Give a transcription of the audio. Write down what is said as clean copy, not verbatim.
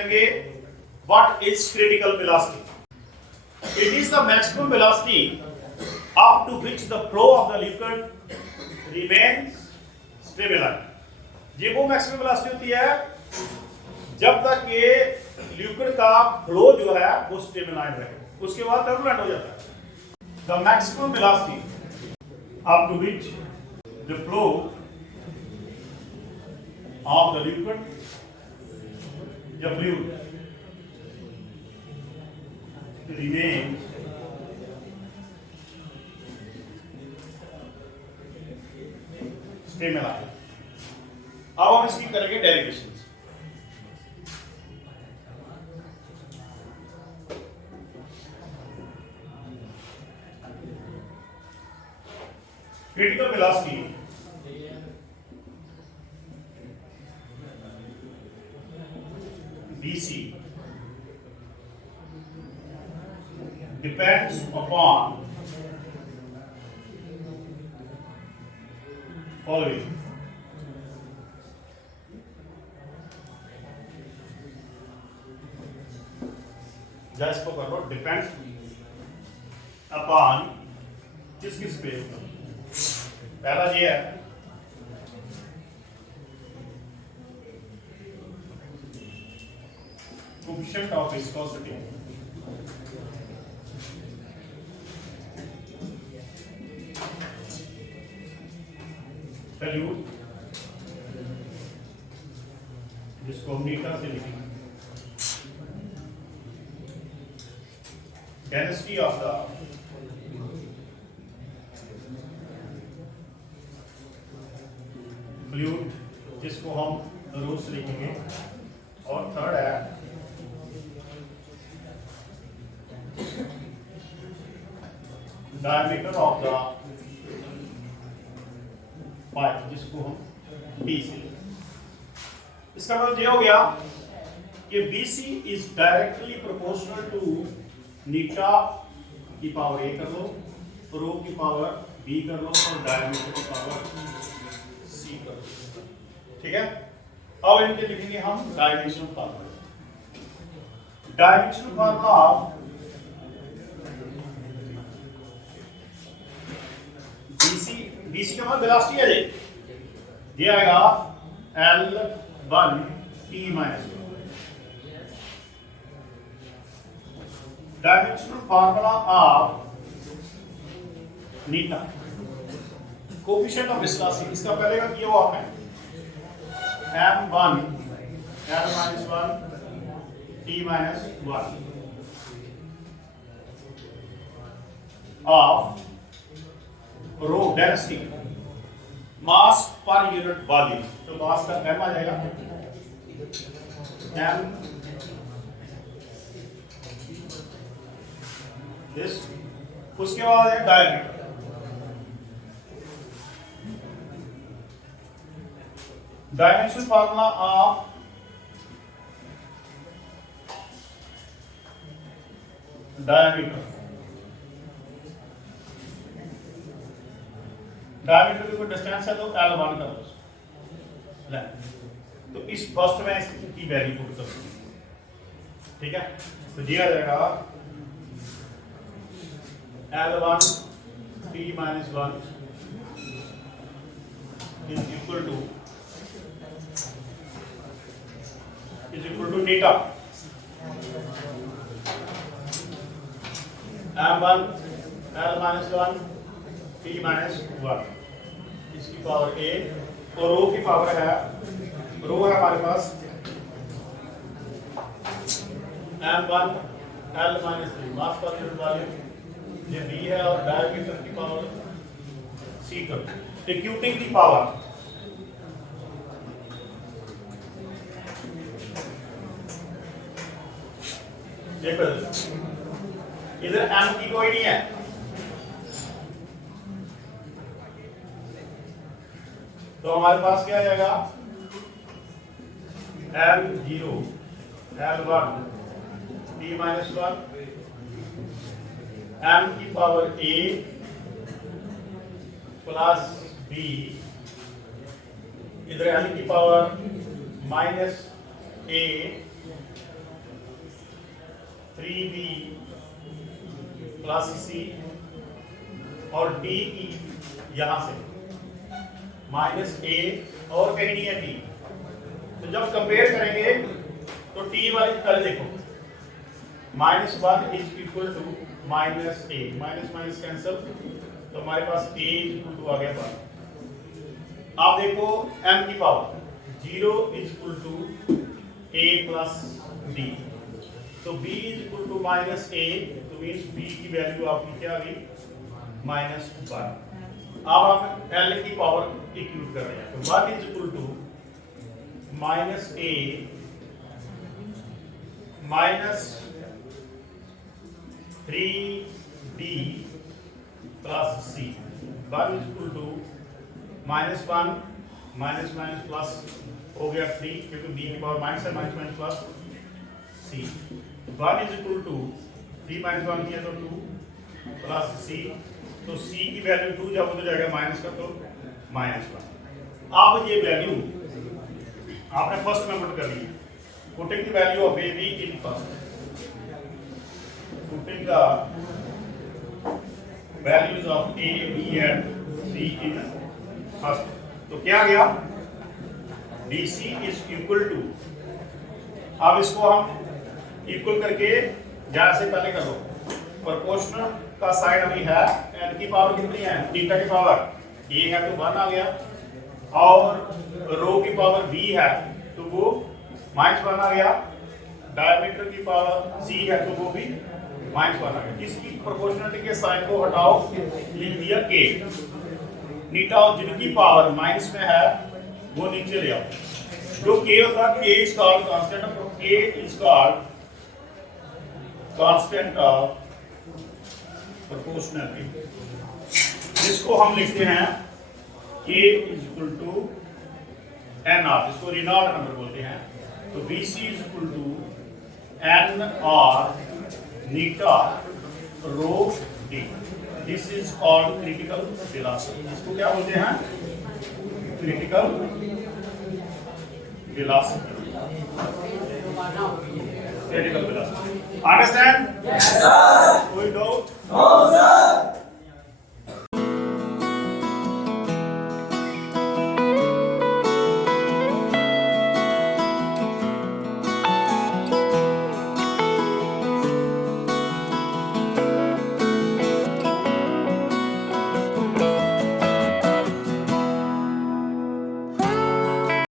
करेंगे what is critical velocity. It is the maximum velocity up to which the flow of the liquid remains stabilised. ये वो maximum velocity होती है जब तक ये लिक्विड का फ्लो जो है वो स्टेबलाइज रहे, उसके बाद टर्बुलेंट हो जाता है। The maximum velocity up to which the flow of the liquid या फ्लूइड remains स्टेबलाइज्ड। अब हम इसकी करेंगे derivation. Critical velocity BC depends upon following: just को कर लो, डिपेंड्स अपॉन किस पे। पहला ये है कोएफिशिएंट ऑफ विस्कोसिटी, सॉल्यूट जिसको हम मीटर से लिखेंगे, डेंसिटी ऑफ द फ्लूइड जिसको हम रो से लिखेंगे, और थर्ड है डायमीटर ऑफ द पाइप जिसको हम बी से। इसका मतलब ये हो गया कि BC is directly proportional to नीटा की पावर A कर लो, रो की पावर B कर लो, और डायमीटर की पावर C कर लो। ठीक है, अब इनके लिखेंगे हम dimensional formula. Dimensional formula of BC का मतलब वेलोसिटी है ये आएगा L1 T minus. Dimensional formula of Neeta, coefficient of viscosity, इसका पहले का किया हुआ आपने M1 L-1 T-1 of rho density mass per unit volume. तो मास का M आ जाएगा M दिस, उसके बाद है diameter. Dimension formula of diameter, diameter की कोई डिस्टेंस है तो L1 कर दो। तो इस फर्स्ट में इसकी वैल्यू पुट कर दो। ठीक है, तो दिया जाएगा L1 T-1 is equal to theta M1 L-1 T-1 इसकी पावर A, और रो की पावर है, रो है हमारे पास M1 L-3 मास पर यूनिट वॉल्यूम, ये B है, और डायमीटर की पावर C कर एक्यूटिंग की पावर देखो इधर M की कोई नहीं है, तो हमारे पास क्या आ जाएगा L0 L1 T-1 M की पावर A प्लस B, इधर L की power minus A 3b plus c और d की यहां से माइनस a और कहीं नहीं है t। तो जब कंपेयर करेंगे तो t वाली पहले देखो -1 is equal to minus a, minus minus cancel, तो हमारे पास a इज इक्वल टू आ गया बाहर। आप देखो m की power 0 is equal to a plus d, तो b is equal to minus a, तो मीन्स b की वैल्यू आपकी क्या आ गई -1। अब आप l की पावर इक्वल कर रहे हैं, तो 1 is equal to minus a minus 3d plus c, 1 is equal to -1 minus minus plus हो गया 3, क्योंकि b की पावर माइनस है, minus minus plus c, 1 is equal to 3 minus 1 किया तो 2 प्लस c, तो c की वैल्यू 2 जब हो जाएगा माइनस का तो -1। अब ये वैल्यू आपने फर्स्ट में पुट कर ली, putting the value of a b in first, putting the values of a b and c in first, तो क्या गया dc इज इक्वल टू, अब इसको हम इक्वल करके जैसे पहले कर दो, प्रोपोर्शनल का साइन अभी है, n की पावर कितनी है, थीटा की पावर a है तो 1 आ गया, और रो की पावर b है तो वो -1 आ गया, डायमीटर की पावर c है तो वो भी -1 आ गया। इसकी प्रोपोर्शनलिटी के साइन को हटाओ, लिख दिया k, नीटा जिनकी पावर माइनस में है वो नीचे ले आओ, जो k होता है k is called constant of, k is called constant of proportionality, जिसको हम लिखते हैं k is equal to n r, इसको रेनॉल्ड नंबर बोलते हैं, तो bc is equal to n r नीटा rho d, this is called critical velocity, इसको क्या बोलते हैं, critical velocity, critical velocity, understand?